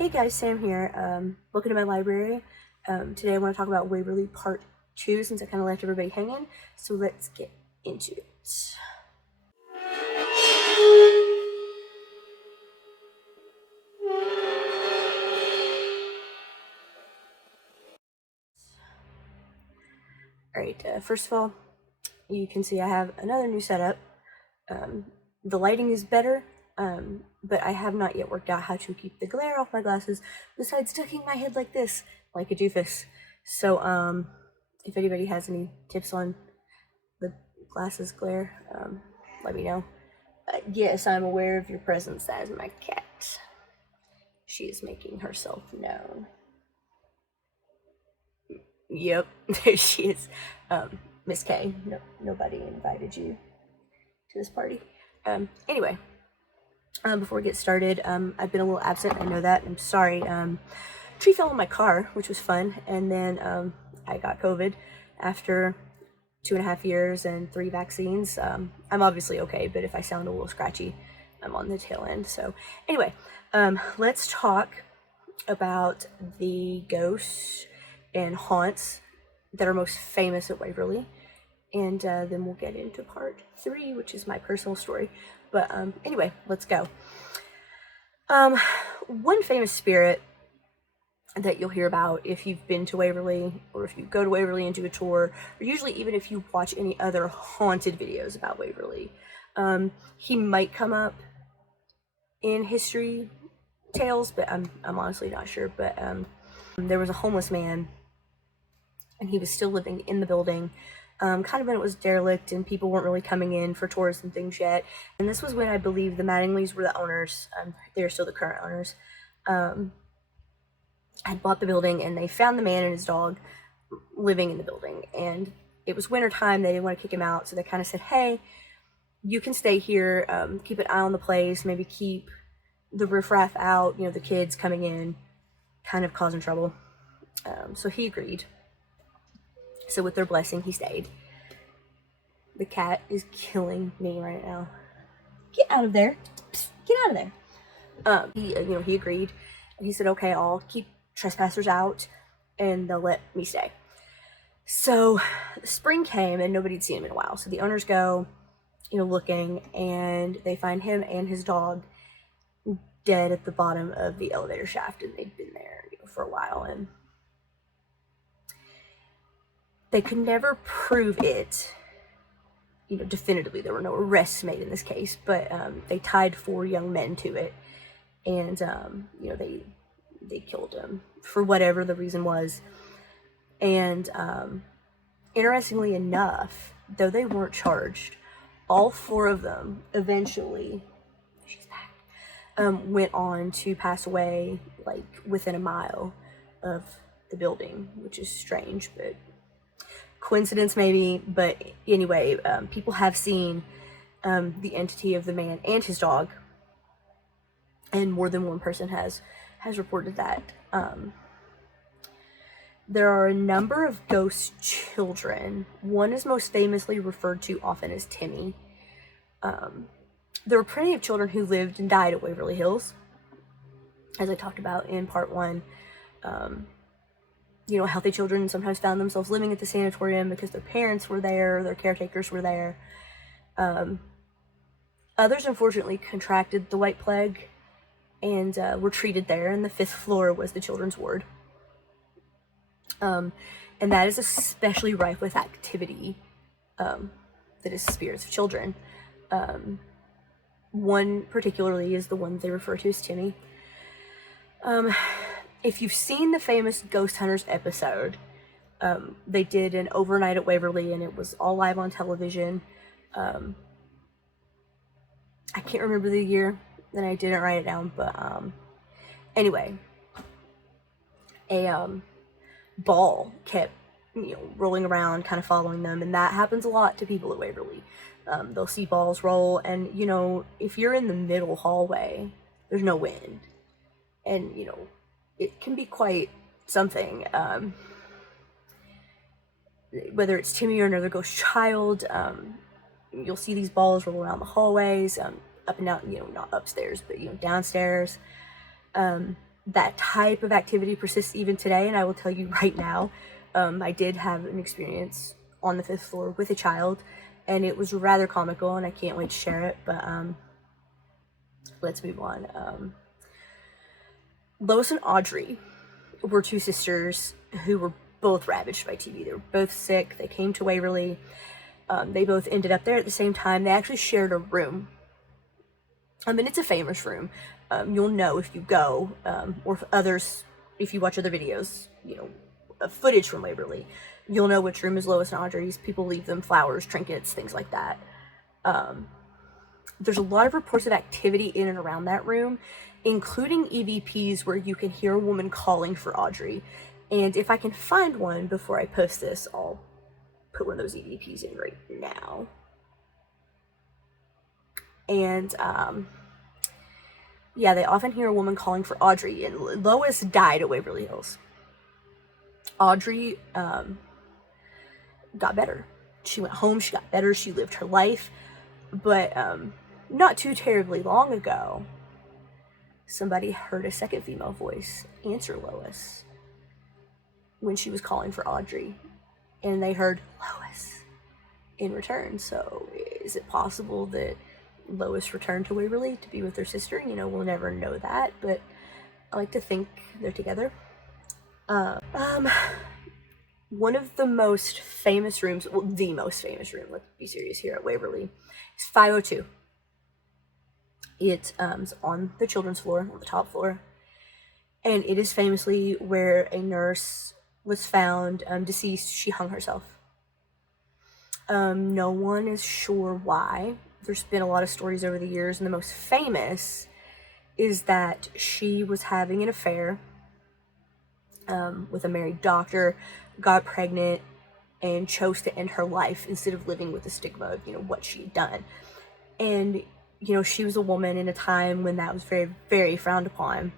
Hey guys, Sam here. Welcome to my library. Today I want to talk about Waverly Part 2 since I kind of left everybody hanging. So let's get into it. Alright, first of all, you can see I have another new setup. The lighting is better, but I have not yet worked out how to keep the glare off my glasses besides ducking my head like this, like a doofus. So, if anybody has any tips on the glasses glare, let me know. Yes, I'm aware of your presence. That is my cat. She is making herself known. Yep, there she is. Miss K, nobody invited you to this party. Anyway, before we get started, I've been a little absent. I know that. I'm sorry. Tree fell in my car, which was fun, and then I got COVID after 2.5 years and 3 vaccines. I'm obviously okay, but if I sound a little scratchy, I'm on the tail end. So anyway, let's talk about the ghosts and haunts that are most famous at Waverly, and then we'll get into part 3, which is my personal story. But anyway, let's go. One famous spirit that you'll hear about if you've been to Waverly, or if you go to Waverly and do a tour, or usually even if you watch any other haunted videos about Waverly. He might come up in history tales, but I'm honestly not sure. But there was a homeless man, and he was still living in the building, kind of when it was derelict and people weren't really coming in for tours and things yet. And this was when I believe the Mattingleys were the owners. They're still the current owners. Had bought the building, and they found the man and his dog living in the building. And it was winter time. They didn't want to kick him out, so they kind of said, hey, you can stay here, keep an eye on the place, maybe keep the riffraff out, the kids coming in, kind of causing trouble. So he agreed. So with their blessing, he stayed. The cat is killing me right now. Get out of there. Psst, get out of there. He agreed. And he said, okay, I'll keep trespassers out and they'll let me stay. So spring came and nobody'd seen him in a while. So the owners go, looking, and they find him and his dog dead at the bottom of the elevator shaft, and they'd been there for a while, and they could never prove it definitively. There were no arrests made in this case, but they tied 4 young men to it, and they killed him for whatever the reason was. And interestingly enough, though they weren't charged, all 4 of them eventually, she's back, went on to pass away like within a mile of the building, which is strange, but coincidence maybe. But anyway, people have seen the entity of the man and his dog, and more than one person has reported that. There are a number of ghost children. One is most famously referred to often as Timmy. There were plenty of children who lived and died at Waverly Hills, as I talked about in part 1. Healthy children sometimes found themselves living at the sanatorium because their parents were there, their caretakers were there. Others unfortunately contracted the White Plague and were treated there, and the 5th floor was the children's ward. And that is especially rife with activity that is spirits of children. One particularly is the one they refer to as Timmy. If you've seen the famous Ghost Hunters episode, they did an overnight at Waverly, and it was all live on television. I can't remember the year, and I didn't write it down, but anyway, a ball kept rolling around, kind of following them, and that happens a lot to people at Waverly. They'll see balls roll, and if you're in the middle hallway, there's no wind, and it can be quite something. Whether it's Timmy or another ghost child, you'll see these balls roll around the hallways, up and down, not upstairs, but downstairs. that type of activity persists even today, and I will tell you right now, I did have an experience on the 5th floor with a child, and it was rather comical, and I can't wait to share it, but let's move on. Lois and Audrey were two sisters who were both ravaged by TB. They were both sick. They came to Waverly. They both ended up there at the same time. They actually shared a room. And it's a famous room. You'll know if you go, or if others, if you watch other videos, you know, of footage from Waverly, you'll know which room is Lois and Audrey's. People leave them flowers, trinkets, things like that. There's a lot of reports of activity in and around that room, including EVPs where you can hear a woman calling for Audrey. And if I can find one before I post this, I'll put one of those EVPs in right now. And yeah, they often hear a woman calling for Audrey. And Lois died at Waverly Hills. Audrey got better. She went home, she got better, she lived her life. But not too terribly long ago, somebody heard a second female voice answer Lois when she was calling for Audrey. And they heard Lois in return. So is it possible that Lois returned to Waverly to be with her sister? You know, we'll never know that, but I like to think they're together. One of the most famous rooms, well, the most famous room, let's be serious here at Waverly, is 502. It's on the children's floor, on the top floor, and it is famously where a nurse was found deceased. She hung herself. No one is sure why. There's been a lot of stories over the years, and the most famous is that she was having an affair with a married doctor, got pregnant, and chose to end her life instead of living with the stigma of, you know, what she had done. And, you know, she was a woman in a time when that was very, very frowned upon.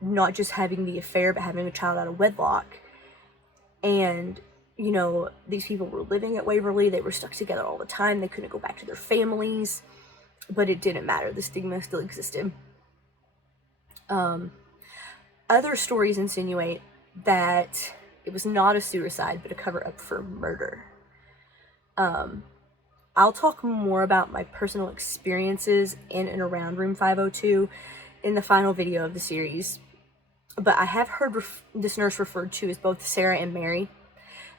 Not just having the affair, but having a child out of wedlock. And, you know, these people were living at Waverly. They were stuck together all the time. They couldn't go back to their families. But it didn't matter. The stigma still existed. Other stories insinuate that it was not a suicide, but a cover-up for murder. I'll talk more about my personal experiences in and around room 502 in the final video of the series. But I have heard this nurse referred to as both Sarah and Mary.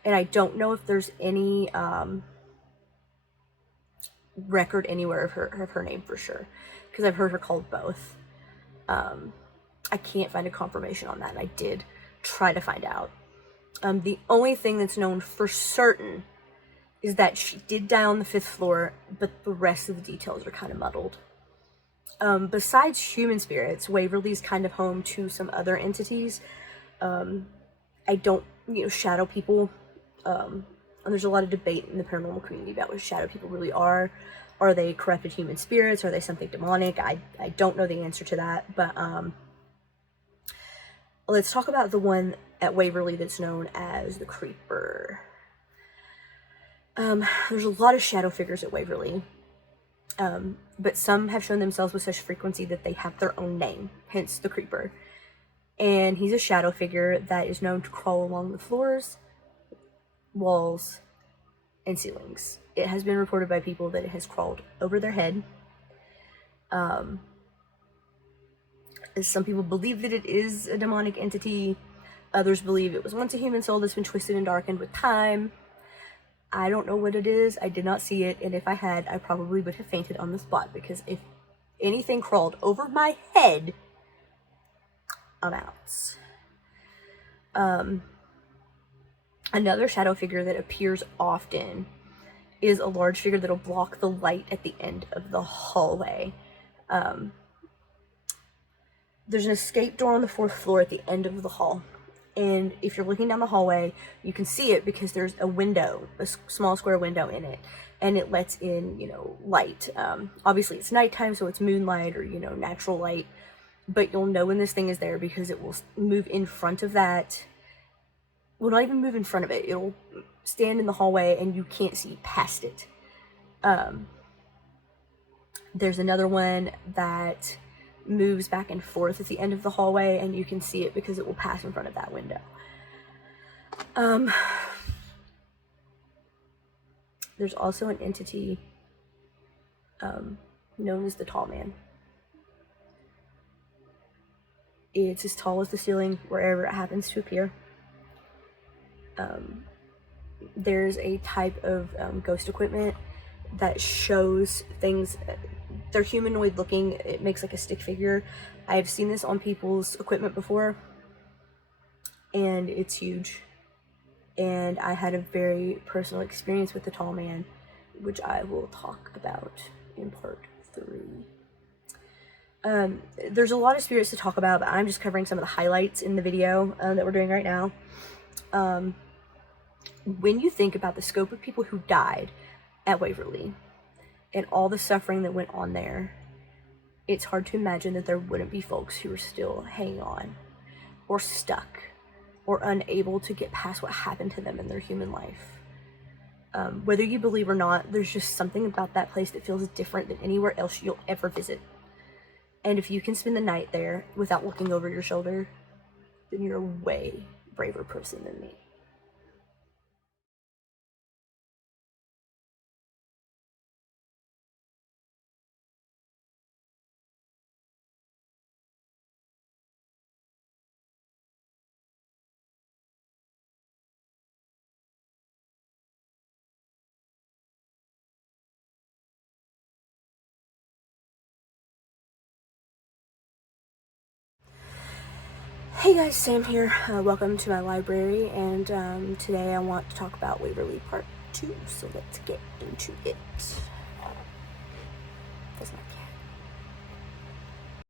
And I don't know if there's any record anywhere of her name for sure. Because I've heard her called both. I can't find a confirmation on that, and I did try to find out. The only thing that's known for certain is that she did die on the 5th floor, but the rest of the details are kind of muddled. Besides human spirits, Waverly's kind of home to some other entities. I don't, you know, shadow people. And there's a lot of debate in the paranormal community about what shadow people really are. Are they corrupted human spirits? Are they something demonic? I don't know the answer to that, but let's talk about the one at Waverly that's known as the Creeper. There's a lot of shadow figures at Waverly, but some have shown themselves with such frequency that they have their own name, hence the Creeper. And he's a shadow figure that is known to crawl along the floors, walls, and ceilings. It has been reported by people that it has crawled over their head. Some people believe that it is a demonic entity. Others believe it was once a human soul that's been twisted and darkened with time. I don't know what it is. I did not see it, and if I had, I probably would have fainted on the spot, because if anything crawled over my head, I'm out. Another shadow figure that appears often is a large figure that'll block the light at the end of the hallway. There's an escape door on the 4th floor at the end of the hall. And if you're looking down the hallway, you can see it because there's a window, a small square window in it. And it lets in, you know, light. Obviously it's nighttime, so it's moonlight or, you know, natural light. But you'll know when this thing is there because it will move in front of that. Well, not even move in front of it. It'll stand in the hallway and you can't see past it. There's another one that moves back and forth at the end of the hallway, and you can see it because it will pass in front of that window. There's also an entity known as the Tall Man. It's as tall as the ceiling wherever it happens to appear. There's a type of ghost equipment that shows things. They're humanoid looking. It makes like a stick figure. I've seen this on people's equipment before, and it's huge. And I had a very personal experience with the Tall Man, which I will talk about in part 3. There's a lot of spirits to talk about, but I'm just covering some of the highlights in the video that we're doing right now. When you think about the scope of people who died at Waverly and all the suffering that went on there, it's hard to imagine that there wouldn't be folks who are still hanging on or stuck or unable to get past what happened to them in their human life. Whether you believe or not, there's just something about that place that feels different than anywhere else you'll ever visit. And if you can spend the night there without looking over your shoulder, then you're a way braver person than me. Hey guys, Sam here. Welcome to my library, and today I want to talk about Waverly Part 2, so let's get into it. That's my